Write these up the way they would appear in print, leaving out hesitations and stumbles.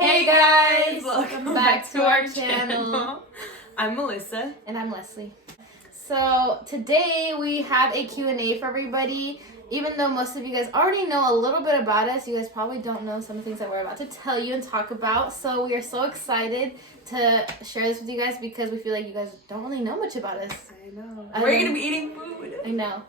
Hey guys! Welcome back to our channel. I'm Melissa. And I'm Leslie. So today we have a Q&A for everybody. Even though most of you guys already know a little bit about us, you guys probably don't know some of the things that we're about to tell you and talk about. So we are so excited to share this with you guys because we feel like you guys don't really know much about us. I know. We're going to be eating food. I know.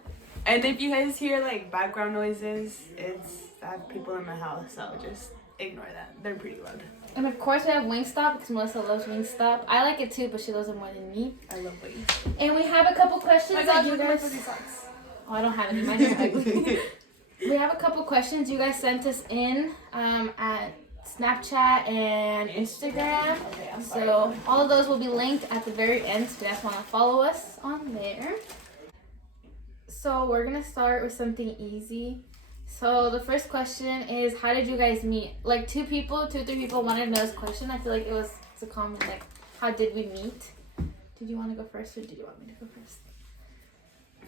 And if you guys hear like background noises, it's I have people in my house, so just ignore that. They're pretty loud. And of course we have Wingstop because Melissa loves Wingstop. I like it too, but she loves it more than me. I love wings. And we have a couple questions that you guys... Socks. Oh, I don't have any. Mine are ugly. We have a couple questions you guys sent us in at Snapchat and Instagram. Okay, so all of those will be linked at the very end, so you guys want to follow us on there. So we're going to start with something easy. So the first question is, how did you guys meet? Like 2 three people wanted to know this question. I feel like it's a common, like, how did we meet? Did you want to go first or did you want me to go first?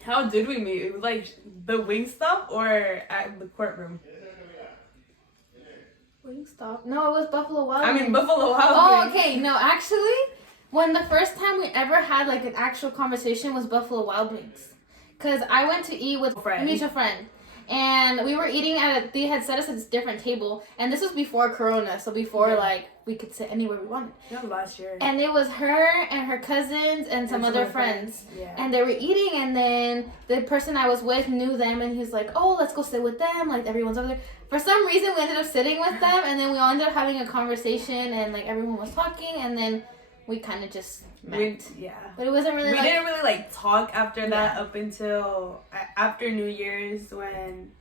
How did we meet? It was like the Wingstop or at the courtroom? Wingstop? No, it was Buffalo Wild Wings. I mean Buffalo Wild Oh, Wings. okay. No, actually, when the first time we ever had like an actual conversation was Buffalo Wild Wings. Because I went to eat with a mutual friend. And we were eating they had set us at this different table. And this was before Corona. So before, like, we could sit anywhere we wanted. That was last year. And it was her and her cousins and some other friends. Yeah. And they were eating. And then the person I was with knew them. And he was like, oh, let's go sit with them. Like, everyone's over there. For some reason, we ended up sitting with them. And then we all ended up having a conversation. And, like, everyone was talking. And then we kind of just met. But it wasn't really We didn't really like talk after that up until after New Year's when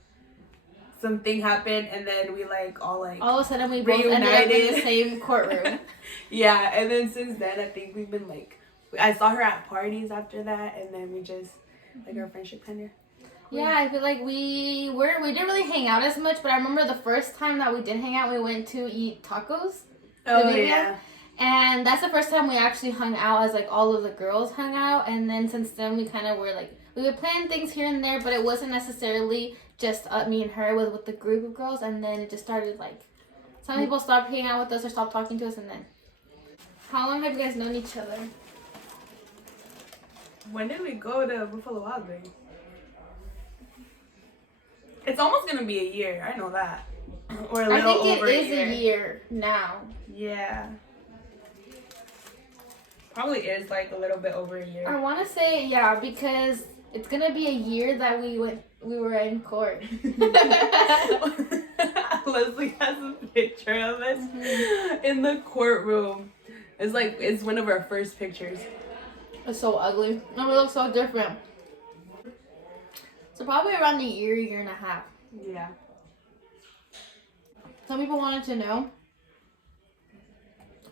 something happened and then we like all of a sudden we both ended up in the same courtroom. Yeah, and then since then I think we've been like, I saw her at parties after that and then we just like our friendship kind of. Yeah, I feel like we didn't really hang out as much, but I remember the first time that we did hang out, we went to eat tacos. Oh yeah. And that's the first time we actually hung out as, like, all of the girls hung out. And then since then, we kind of were, like, we would plan things here and there, but it wasn't necessarily just me and her. It was with the group of girls. And then it just started, like, some people stopped hanging out with us or stopped talking to us. And then, how long have you guys known each other? When did we go to Buffalo Wild Wings? It's almost going to be a year. I know that. Or a little over a year. I think it is a year now. Yeah. Probably is like a little bit over a year. I want to say because it's gonna be a year that we were in court. Leslie has a picture of us in the courtroom. It's one of our first pictures. It's so ugly. And we look so different. So probably around a year and a half. Yeah. Some people wanted to know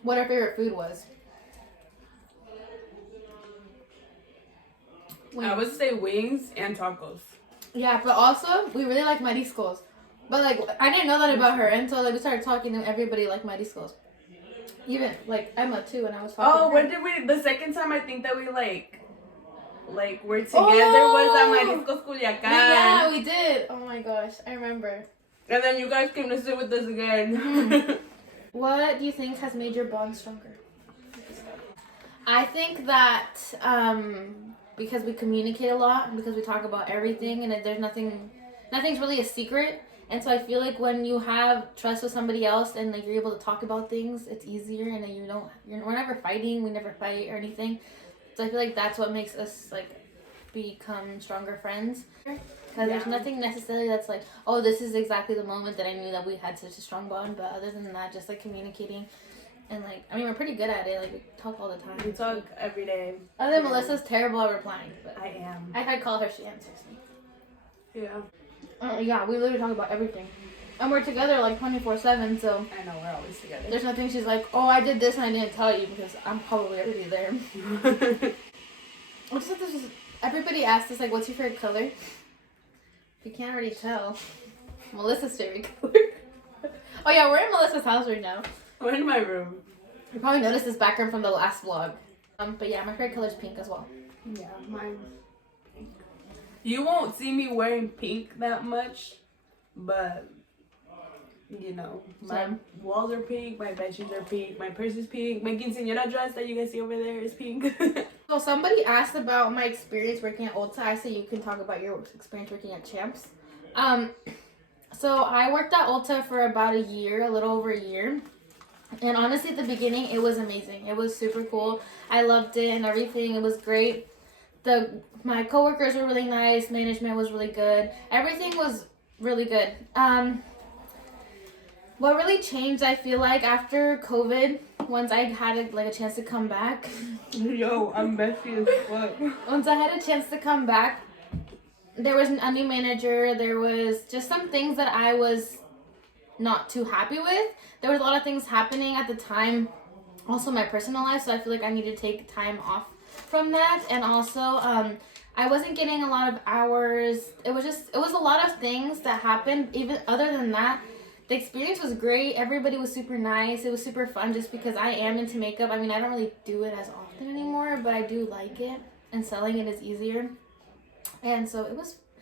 what our favorite food was. Wings. I would say wings and tacos. Yeah, but also we really like mariscos. But like I didn't know that about her until like we started talking and everybody liked mariscos. Even like Emma too, when I was talking. Oh, when did we? The second time I think that we like were together was at Mariscos Culiacan. Yeah, we did. Oh my gosh, I remember. And then you guys came to sit with us again. Mm-hmm. What do you think has made your bond stronger? I think that because we communicate a lot, because we talk about everything, and there's nothing's really a secret. And so I feel like when you have trust with somebody else and like you're able to talk about things, it's easier, and then we're never fighting, we never fight or anything. So I feel like that's what makes us like become stronger friends. Because there's nothing necessarily that's like, oh, this is exactly the moment that I knew that we had such a strong bond. But other than that, just like communicating. And like, I mean, we're pretty good at it. Like, we talk all the time. We talk every day. Other than Melissa's terrible at replying. But I am. If I call her, she answers me. Yeah. Yeah, we literally talk about everything. And we're together like 24/7, so. I know, we're always together. There's nothing she's like, oh, I did this and I didn't tell you because I'm probably already there. Everybody asked us, like, what's your favorite color? You can't already tell. Melissa's favorite color. Oh, yeah, we're in Melissa's house right now. We're in my room. You probably noticed this background from the last vlog. But yeah, my favorite color is pink as well. Yeah, mine's pink. You won't see me wearing pink that much, but You know, my Same. walls are pink, my bed sheets are pink, my purse is pink, my quinceañera dress that you guys see over there is pink. So somebody asked about my experience working at Ulta. I said you can talk about your experience working at Champs. So I worked at Ulta for about a year, a little over a year. And honestly, at the beginning, it was amazing. It was super cool. I loved it and everything. It was great. My coworkers were really nice. Management was really good. Everything was really good. What really changed, I feel like, after COVID, once I had a chance to come back. Yo, I'm messy as fuck. Once I had a chance to come back, there was a new manager. There was just some things that I was not too happy with. There was a lot of things happening at the time, also my personal life, so I feel like I need to take time off from that. And also, I wasn't getting a lot of hours. It was a lot of things that happened. Even other than that, the experience was great. Everybody was super nice. It was super fun just because I am into makeup. I mean, I don't really do it as often anymore, but I do like it, and selling it is easier. And so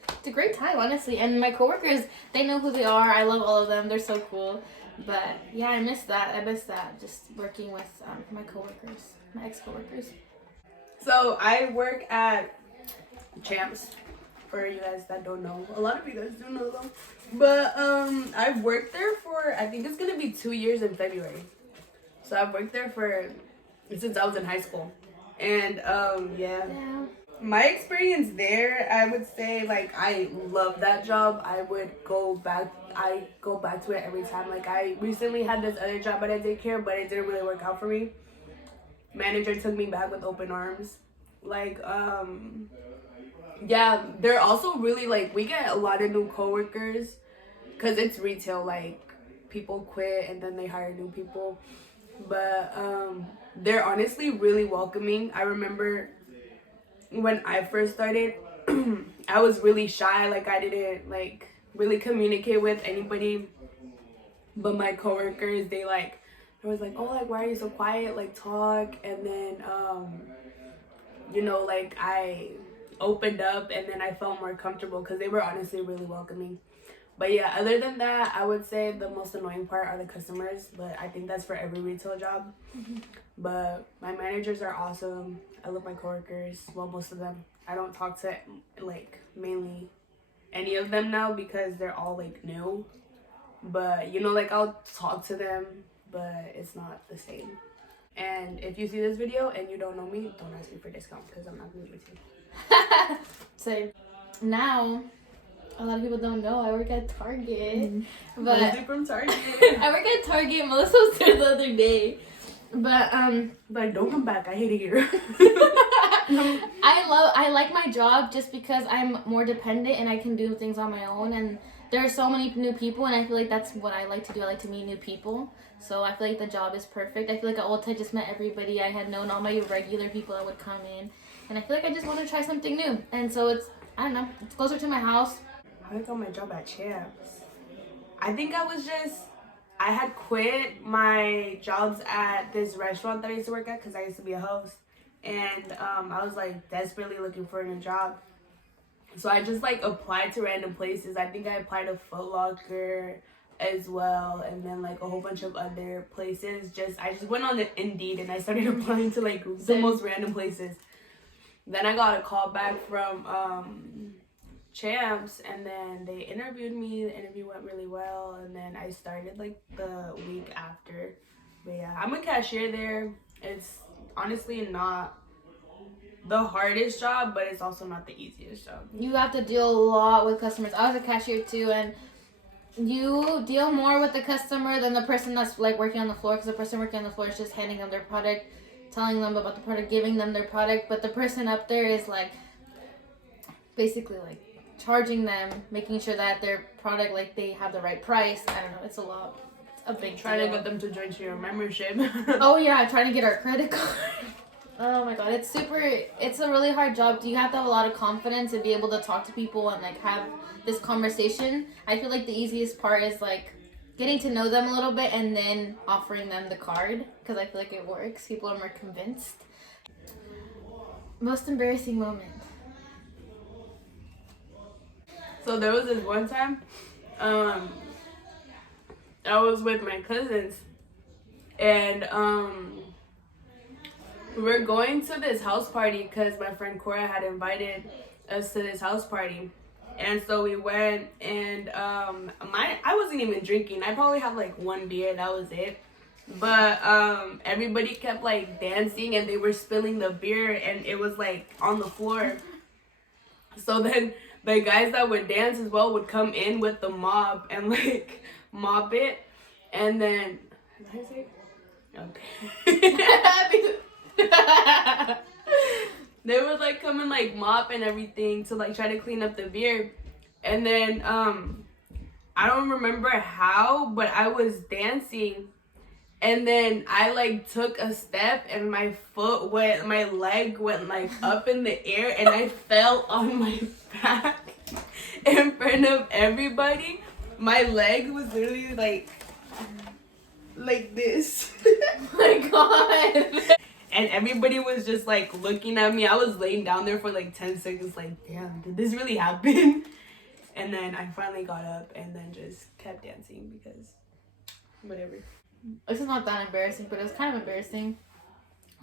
it's a great time, honestly. And my coworkers, they know who they are. I love all of them. They're so cool. But yeah, I miss that. Just working with my coworkers, my ex-coworkers. So I work at Champs. For you guys that don't know, a lot of you guys do know though. But I've worked there for, I think it's gonna be 2 years in February. So I've worked there since I was in high school. And yeah. My experience there, I would say, like, I love that job. I go back to it every time. Like, I recently had this other job at a daycare, but it didn't really work out for me. Manager took me back with open arms. Like, yeah, they're also really, like, we get a lot of new coworkers because it's retail. Like, people quit and then they hire new people. But they're honestly really welcoming. I remember when I first started, I was really shy. Like, I didn't, like, really communicate with anybody. But my coworkers, they was like, oh, like, why are you so quiet? Like, talk. And then, you know, like, I opened up and then I felt more comfortable because they were honestly really welcoming. But yeah, other than that, I would say the most annoying part are the customers, but I think that's for every retail job. But my managers are awesome. I love my coworkers. Well, most of them. I don't talk to, like, mainly any of them now because they're all, like, new. But, you know, like, I'll talk to them, but it's not the same. And if you see this video and you don't know me, don't ask me for discount because I'm not going to give it to you. Same. Now, a lot of people don't know I work at Target. But Melissa from Target. I work at Target. Melissa was there the other day. But like, don't come back. I hate it here. I like my job just because I'm more dependent and I can do things on my own, and there are so many new people, and I feel like that's what I like to do. I like to meet new people. So I feel like the job is perfect. I feel like at Ulta I just met everybody. I had known all my regular people that would come in, and I feel like I just want to try something new. And so it's closer to my house. How I got my job at Champs? I think I had quit my jobs at this restaurant that I used to work at because I used to be a host. And I was, like, desperately looking for a new job. So I just, like, applied to random places. I think I applied to Foot Locker as well, and then, like, a whole bunch of other places. I just went on the Indeed and I started applying to, like, the most random places. Then I got a call back from Champs, and then they interviewed me. The interview went really well, and then I started, like, the week after. But yeah, I'm a cashier there. It's honestly not the hardest job, but it's also not the easiest job. You have to deal a lot with customers. I was a cashier too, and you deal more with the customer than the person that's, like, working on the floor, because the person working on the floor is just handing them their product, telling them about the product, giving them their product. But the person up there is, like, basically, like, charging them, making sure that their product, like, they have the right price. I don't know, it's a lot. It's a big Trying deal. to get them to join to your membership. Oh yeah, trying to get our credit card. Oh my god, it's a really hard job. You have to have a lot of confidence and be able to talk to people and, like, have this conversation. I feel like the easiest part is, like, getting to know them a little bit and then offering them the card, because I feel like it works. People are more convinced. Most embarrassing moment. So there was this one time, I was with my cousins, and we were going to this house party because my friend Cora had invited us to this house party. And so we went, and I wasn't even drinking. I probably had like one beer, that was it. But everybody kept like dancing, and they were spilling the beer, and it was like on the floor. So then the guys that would dance as well would come in with the mop and like mop it, and then did I say okay. They would like come and like mop and everything to like try to clean up the beer. And then I don't remember how, but I was dancing, and then I like took a step and my leg went like up in the air, and I fell on my back in front of everybody. My leg was literally like this. Oh my god. And everybody was just like looking at me. I was laying down there for like 10 seconds, like, damn, did this really happen? And then I finally got up and then just kept dancing because whatever. This is not that embarrassing, but it was kind of embarrassing.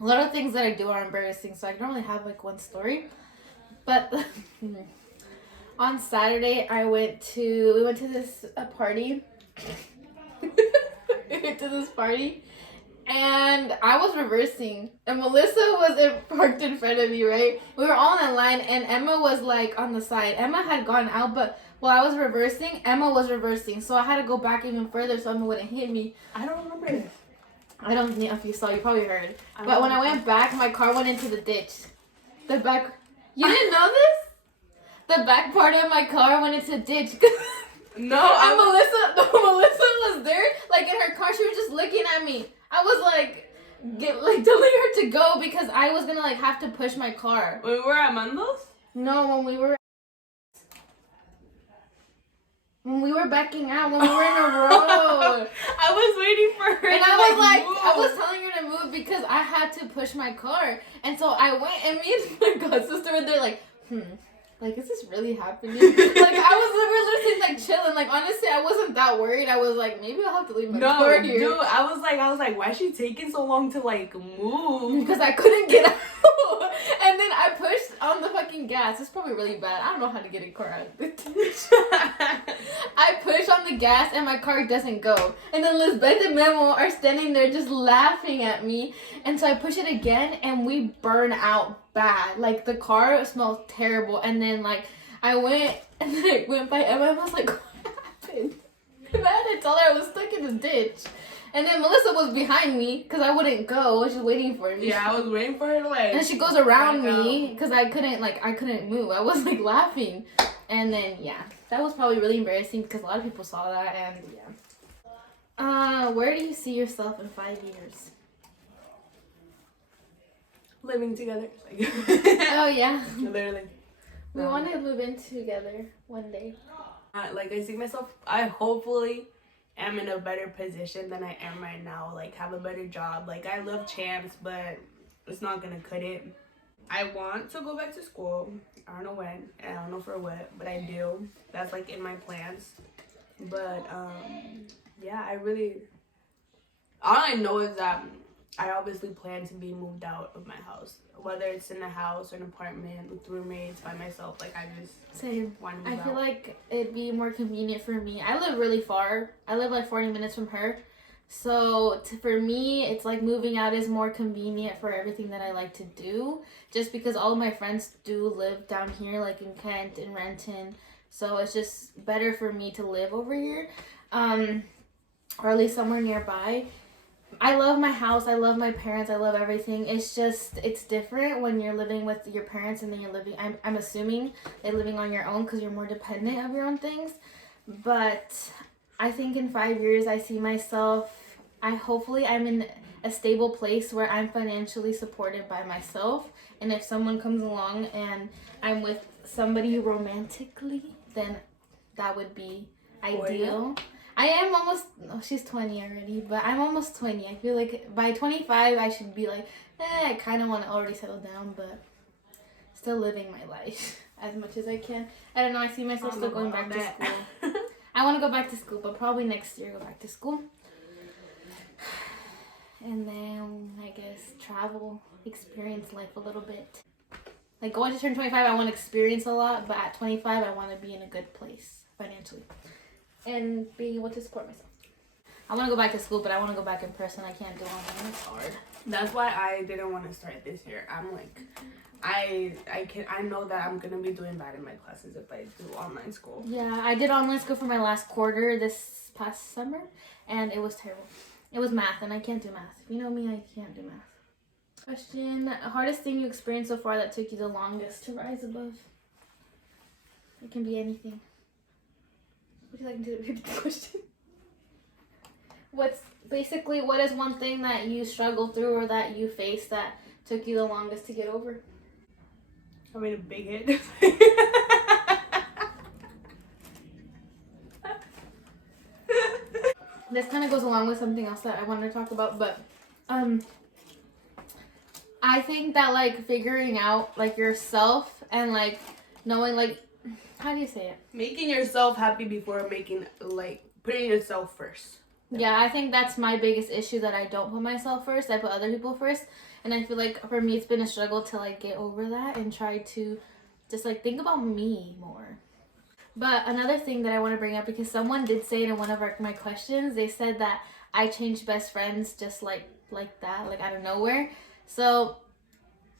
A lot of things that I do are embarrassing, so I don't really have like one story. But on Saturday, we went to this party. We went to this party. And I was reversing, and Melissa was parked in front of me, right? We were all in a line, and Emma was like on the side. Emma had gone out, but while I was reversing, Emma was reversing, so I had to go back even further so Emma wouldn't hit me. I don't remember this. I don't know if you saw, you probably heard. But when I went back, my car went into the ditch. The back, you didn't know this? The back part of my car went into the ditch. No, and Melissa was there, like in her car. She was just looking at me. I was like, telling her to go because I was gonna like have to push my car. When we were at Mando's? No, when we were backing out, when we were in a row. I was waiting for her. And to I move. was telling her to move because I had to push my car. And so I went, and me and my god sister were there like, like, is this really happening? Like, we were literally like chilling. Like, honestly, I wasn't that worried. I was like, maybe I'll have to leave my car here. Dude, I was like, why is she taking so long to like move? Because I couldn't get out. And then I pushed on the fucking gas. It's probably really bad. I don't know how to get a car out. I push on the gas and my car doesn't go. And then Lisbeth and Memo are standing there just laughing at me. And so I push it again and we burn out bad. Like the car smells terrible. And then like I went by Emma and I was like, what happened? And I had to tell her I was stuck in the ditch. And then Melissa was behind me because I wouldn't go. She was waiting for me. Yeah, I was waiting for her to like. And she goes around me because I couldn't move. I was like laughing. And then yeah, that was probably really embarrassing because a lot of people saw that. And yeah. Where do you see yourself in 5 years? Living together. Oh yeah. Literally. We want to move in together one day. Like I see myself. I hopefully am in a better position than I am right now. Like have a better job. Like I love Champs, but it's not gonna cut it. I want to go back to school. I don't know when, and I don't know for what, but I do. That's like in my plans. But yeah, all I know is that I obviously plan to be moved out of my house, whether it's in a house or an apartment with roommates, by myself. Like I just Same. want to move I out. feel like it'd be more convenient for me. I live really far. I live like 40 minutes from her. So for me, it's like moving out is more convenient for everything that I like to do. Just because all of my friends do live down here, like in Kent and Renton. So it's just better for me to live over here, or at least somewhere nearby. I love my house. I love my parents. I love everything. It's just, it's different when you're living with your parents and then you're living, I'm assuming they're living on your own because you're more dependent of your own things. But I think in 5 years, I see myself, hopefully I'm in a stable place where I'm financially supported by myself. And if someone comes along and I'm with somebody romantically, then that would be ideal. I am almost, she's 20 already, but I'm almost 20. I feel like by 25, I should be like, I kind of want to already settle down, but still living my life as much as I can. I don't know, I see myself still going back to school. I want to go back to school, but probably next year go back to school. And then I guess travel, experience life a little bit. Like going to turn 25, I want to experience a lot, but at 25, I want to be in a good place financially and being able to support myself. I want to go back to school, but I want to go back in person. I can't do online. It's hard. That's why I didn't want to start this year. I'm like, I know that I'm gonna be doing bad in my classes if I do online school. Yeah, I did online school for my last quarter this past summer, and it was terrible. It was math, and I can't do math. If you know me, I can't do math. Question: hardest thing you experienced so far that took you the longest to rise above? It can be anything. Would you like me to repeat the question? What is one thing that you struggled through or that you faced that took you the longest to get over? I made a big hit. This kind of goes along with something else that I wanted to talk about, but I think that like figuring out like yourself and like knowing like, how do you say it? Making yourself happy before putting yourself first. Yeah, I think that's my biggest issue, that I don't put myself first. I put other people first. And I feel like for me, it's been a struggle to like get over that and try to just like think about me more. But another thing that I want to bring up, because someone did say it in one of my questions, they said that I changed best friends just like that, like out of nowhere. So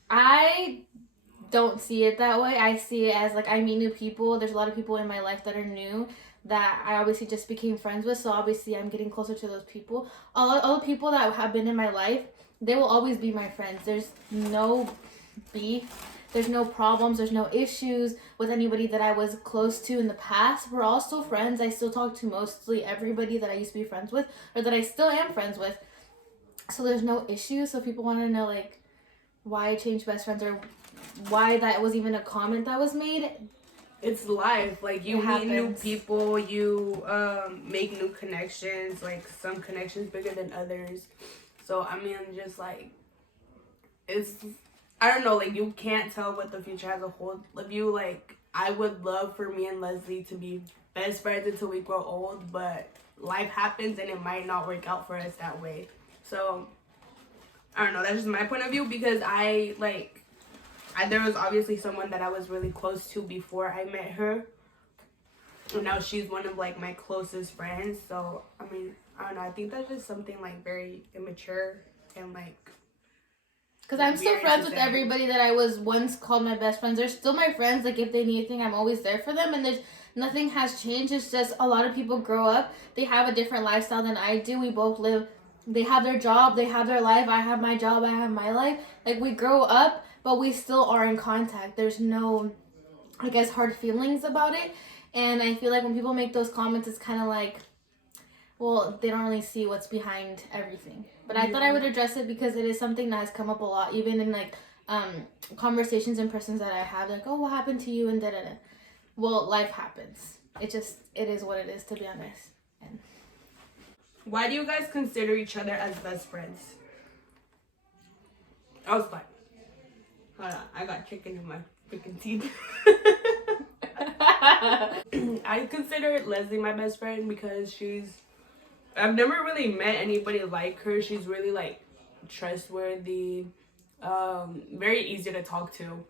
I don't see it that way. I see it as like I meet new people. There's a lot of people in my life that are new that I obviously just became friends with. So obviously I'm getting closer to those people. All the people that have been in my life, they will always be my friends. There's no beef. There's no problems. There's no issues with anybody that I was close to in the past. We're all still friends. I still talk to mostly everybody that I used to be friends with, or that I still am friends with. So there's no issues. So people want to know like why I changed best friends or why that was even a comment that was made. It's life. Like you meet new people, you make new connections, like some connections bigger than others. So I mean, just like it's, I don't know, like you can't tell what the future has a hold of you. Like I would love for me and Leslie to be best friends until we grow old, but life happens and it might not work out for us that way. So I don't know, that's just my point of view, because there was obviously someone that I was really close to before I met her. And now she's one of like my closest friends. So I mean, I don't know, I think that's just something like very immature and like, because I'm still friends with everybody that I was once called my best friends. They're still my friends. Like if they need anything, I'm always there for them. And there's nothing has changed. It's just a lot of people grow up. They have a different lifestyle than I do. We both live. They have their job. They have their life. I have my job. I have my life. Like we grow up, but we still are in contact. There's no, I guess, hard feelings about it. And I feel like when people make those comments, it's kind of like, well, they don't really see what's behind everything. But I thought I would address it because it is something that has come up a lot, even in like conversations in persons that I have, like, oh, what happened to you and da-da-da. Well, life happens. It is what it is, to be honest. And why do you guys consider each other as best friends? I was fine. Hold on, I got chicken in my freaking teeth. I consider Leslie my best friend because I've never really met anybody like her. She's really like trustworthy, very easy to talk to,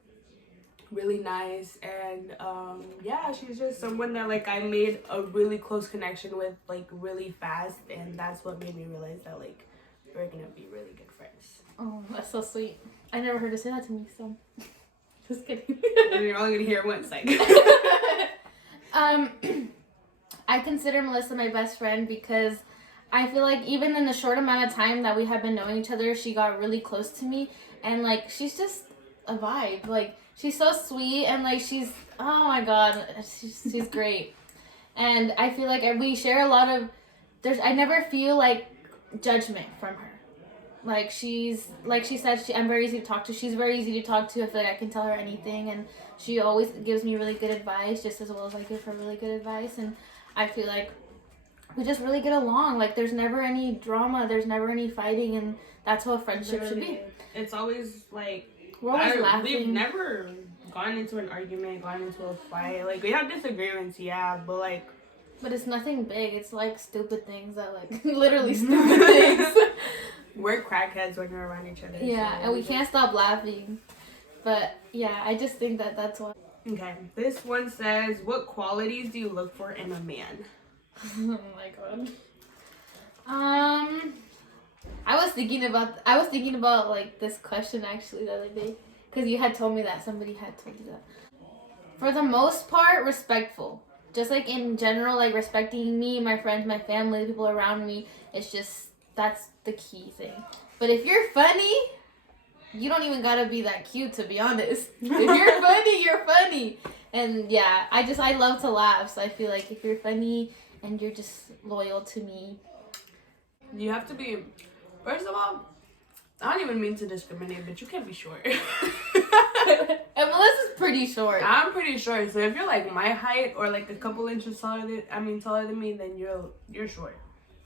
really nice, and yeah, she's just someone that like I made a really close connection with like really fast, and that's what made me realize that like we're gonna be really good friends. oh, that's so sweet. I never heard her say that to me, so just kidding. And you're only gonna hear it once, like. I consider Melissa my best friend because I feel like even in the short amount of time that we have been knowing each other, she got really close to me, and like she's just a vibe. Like she's so sweet, and like she's, oh my god, she's great. And I feel like we share a lot of, I never feel like judgment from her. Like she's, like she said, I'm very easy to talk to. She's very easy to talk to. I feel like I can tell her anything, and she always gives me really good advice, just as well as I give her really good advice. And I feel like we just really get along. Like there's never any drama, there's never any fighting, and that's what friendship should be. It's always like we're always laughing. We've never gone into an argument, gone into a fight. Like we have disagreements, yeah, but like But it's nothing big. It's like stupid things that like literally stupid things. We're crackheads when we're around each other. Yeah, so and we can't stop laughing. But yeah, I just think that that's why. Okay, this one says, what qualities do you look for in a man? Oh my god. I was thinking about like this question actually the other day, because you had told me that somebody had told you that. For the most part, respectful. Just like in general, like respecting me, my friends, my family, the people around me. It's just that's the key thing. But if you're funny, you don't even gotta be that cute, to be honest. If you're funny, you're funny. And yeah, I love to laugh, so I feel like if you're funny and you're just loyal to me. You have to be, first of all, I don't even mean to discriminate, but you can't be short. And Melissa's pretty short. I'm pretty short, so if you're like my height or like a couple inches taller than me, then you're short.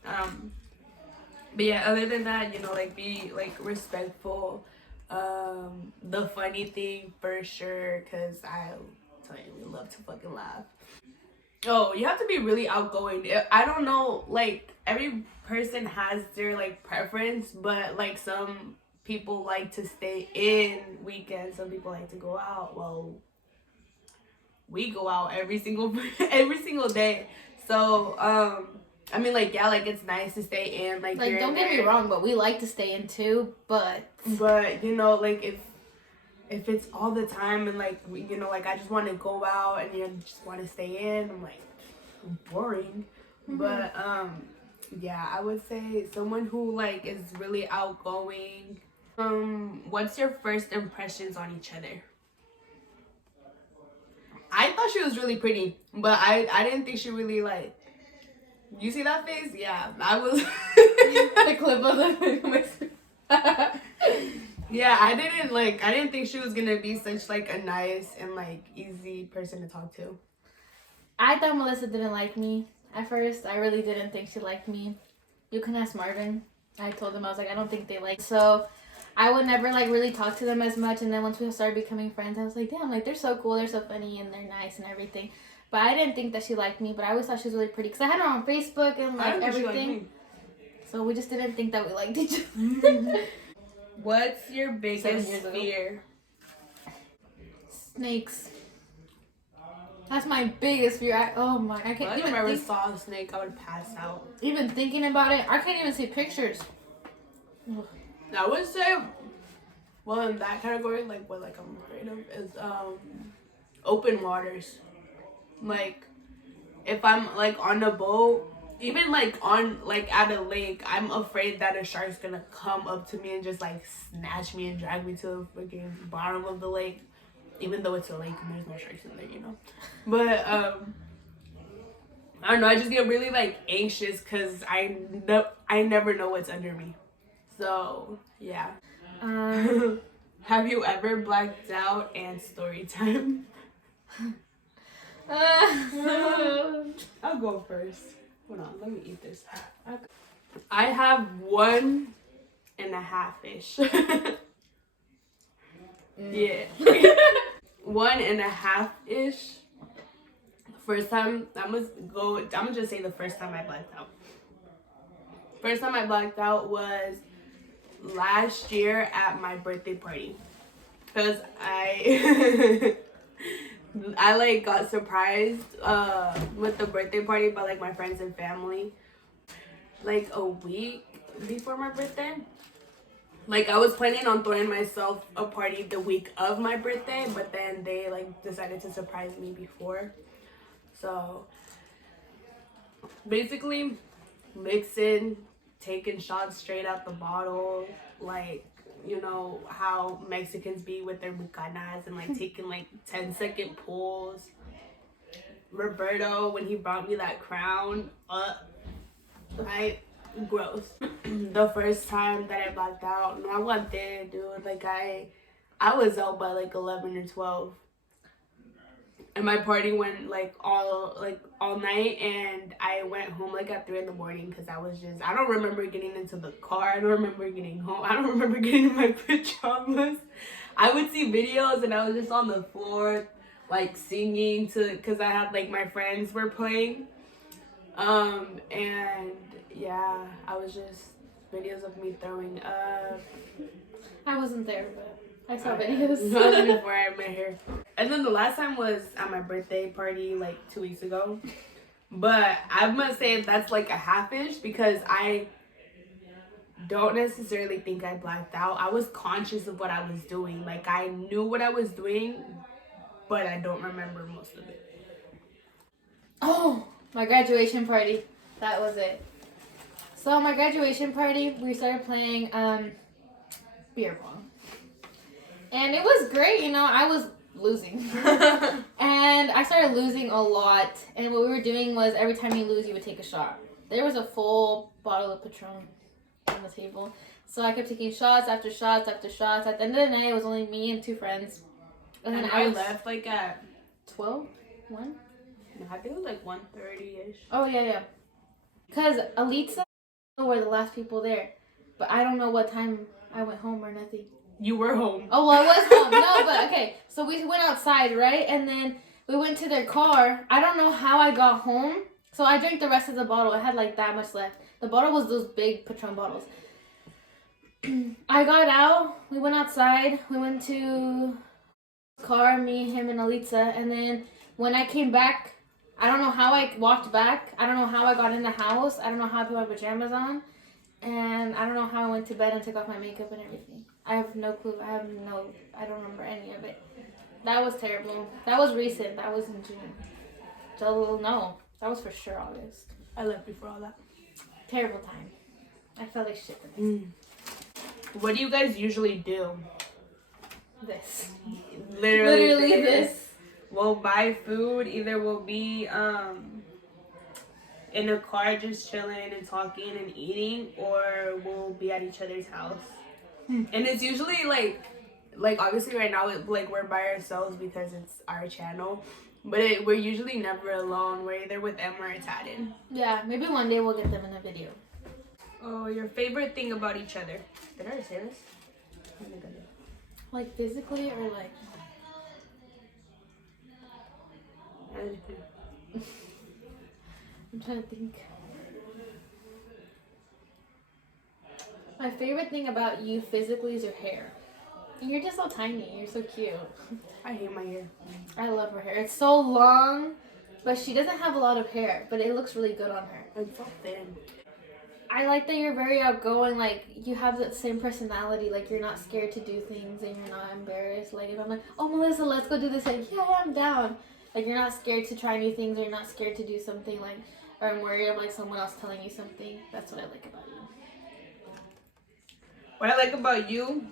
But yeah, other than that, you know, like be like respectful. The funny thing for sure, cause I tell you, we love to fucking laugh. Oh, you have to be really outgoing. I don't know, like every person has their like preference, but like some people like to stay in weekends, some people like to go out. Well, we go out every single day. So I mean, like, yeah, like it's nice to stay in, like don't get me wrong, but we like to stay in too, but you know, like if it's all the time and like you know, like I just want to go out and you just want to stay in, I'm like boring. Mm-hmm. But yeah, I would say someone who like is really outgoing. What's your first impressions on each other? I thought she was really pretty, but I didn't think she really like. You see that face? Yeah, I was. The clip of the. Yeah, I didn't think she was gonna be such like a nice and like easy person to talk to. I thought Melissa didn't like me at first. I really didn't think she liked me. You can ask Marvin. I told him, I was like, I don't think they like. So I would never like really talk to them as much. And then once we started becoming friends, I was like, damn, like they're so cool, they're so funny, and they're nice and everything. But I didn't think that she liked me. But I always thought she was really pretty because I had her on Facebook and like everything. So we just didn't think that we liked each other. What's your biggest fear? Snakes. That's my biggest fear. I can't If even I ever saw a snake, I would pass out. Even thinking about it, I can't even see pictures. I would say, well, in that category, like what like I'm afraid of is open waters. Like if I'm like on a boat, even like on like at a lake, I'm afraid that a shark's gonna come up to me and just like snatch me and drag me to the freaking bottom of the lake. Even though it's a lake and there's no sharks in there, you know. But I don't know, I just get really like anxious because I never know what's under me. So yeah. Have you ever blacked out? And story time. I'll go first. Hold on, let me eat this. I have 1.5-ish. Yeah. 1.5-ish. First time, I'm gonna just say the first time I blacked out. First time I blacked out was last year at my birthday party. Because I like got surprised with the birthday party by like my friends and family like a week before my birthday. Like I was planning on throwing myself a party the week of my birthday, but then they like decided to surprise me before. So basically mixing, taking shots straight out the bottle, like you know how Mexicans be with their bucanas and like taking like 10-second pulls. Roberto, when he brought me that crown, right? Gross. The first time that I blacked out, no aguanté, dude. Like I was out by like 11 or 12. And my party went like all night, and I went home like at 3 in the morning because I don't remember getting into the car. I don't remember getting home. I don't remember getting in my pajamas. I would see videos and I was just on the floor like singing because I had like my friends were playing. And yeah, I was just videos of me throwing up. I wasn't there, but I saw videos. Before I met her. And then the last time was at my birthday party like 2 weeks ago. But I must say that's like a half-ish because I don't necessarily think I blacked out. I was conscious of what I was doing. Like I knew what I was doing, but I don't remember most of it. Oh, my graduation party. That was it. So my graduation party, we started playing beer pong. And it was great, you know, I was losing. And I started losing a lot. And what we were doing was every time you lose, you would take a shot. There was a full bottle of Patron on the table. So I kept taking shots after shots after shots. At the end of the night, it was only me and two friends. And then I left like at 12? 1? No, I think it was like 1:30ish. Oh, yeah. Because Alitza were the last people there. But I don't know what time I went home or nothing. You were home. Oh, well, I was home. No, but okay. So we went outside, right? And then we went to their car. I don't know how I got home. So I drank the rest of the bottle. I had like that much left. The bottle was those big Patron bottles. I got out. We went outside. We went to car, me, him, and Alitza. And then when I came back, I don't know how I walked back. I don't know how I got in the house. I don't know how I put my pajamas on. And I don't know how I went to bed and took off my makeup and everything. I have no clue. I don't remember any of it. That was terrible. That was recent. That was in June. So, no. That was for sure August. I left before all that. Terrible time. I felt like shit. What do you guys usually do? This. Literally this. We'll buy food. Either we'll be in a car just chilling and talking and eating, or we'll be at each other's house. And it's usually like obviously right now we're by ourselves because it's our channel, but we're usually never alone. We're either with Emma or Tadden. Yeah, maybe one day we'll get them in a video. Oh, your favorite thing about each other? Did I already say this? Like physically or like? I'm trying to think. My favorite thing about you physically is your hair. You're just so tiny. You're so cute. I hate my hair. I love her hair. It's so long, but she doesn't have a lot of hair, but it looks really good on her. I'm so thin. I like that you're very outgoing. Like, you have the same personality. Like, you're not scared to do things and you're not embarrassed. Like, if I'm like, oh, Melissa, let's go do this. Like, yeah, I'm down. Like, you're not scared to try new things or you're not scared to do something. Like, or I'm worried of, like, someone else telling you something. That's what I like about you. What I like about you,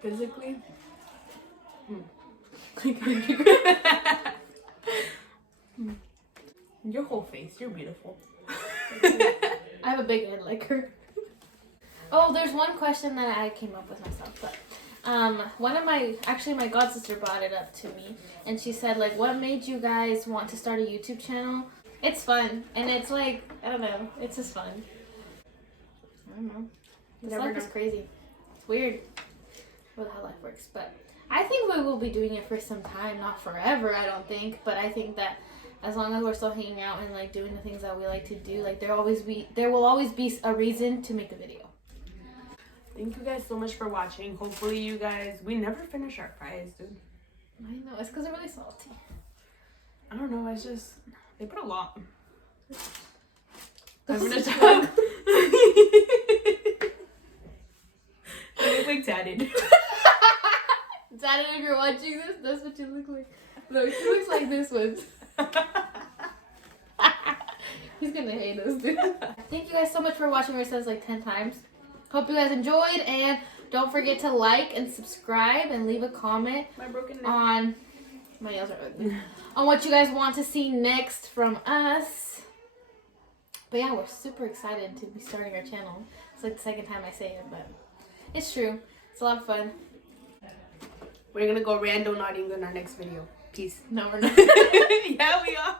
physically, your whole face, you're beautiful. I have a big head like her. Oh, there's one question that I came up with myself, but one of my god sister brought it up to me, and she said, like, what made you guys want to start a YouTube channel? It's fun, and it's like, I don't know, it's just fun. I don't know. This life is crazy. It's weird with how life works, but I think we will be doing it for some time, not forever, I don't think, but I think that as long as we're still hanging out and like doing the things that we like to do, like there will always be a reason to make a video. Thank you guys so much for watching. Hopefully you guys, we never finish our fries, dude. I know, it's because they're really salty. I don't know, it's just, they put a lot. I'm gonna talk. I look like Tadden. Tadden, if you're watching this, that's what you look like. No, she looks like this one. He's gonna hate us, dude. Thank you guys so much for watching. It says like 10 times. Hope you guys enjoyed, and don't forget to like and subscribe and leave a comment on my nails are ugly. On what you guys want to see next from us. But yeah, we're super excited to be starting our channel. It's like the second time I say it, but it's true. It's a lot of fun. We're gonna go randonauting in our next video. Peace. No, we're not. Yeah, we are.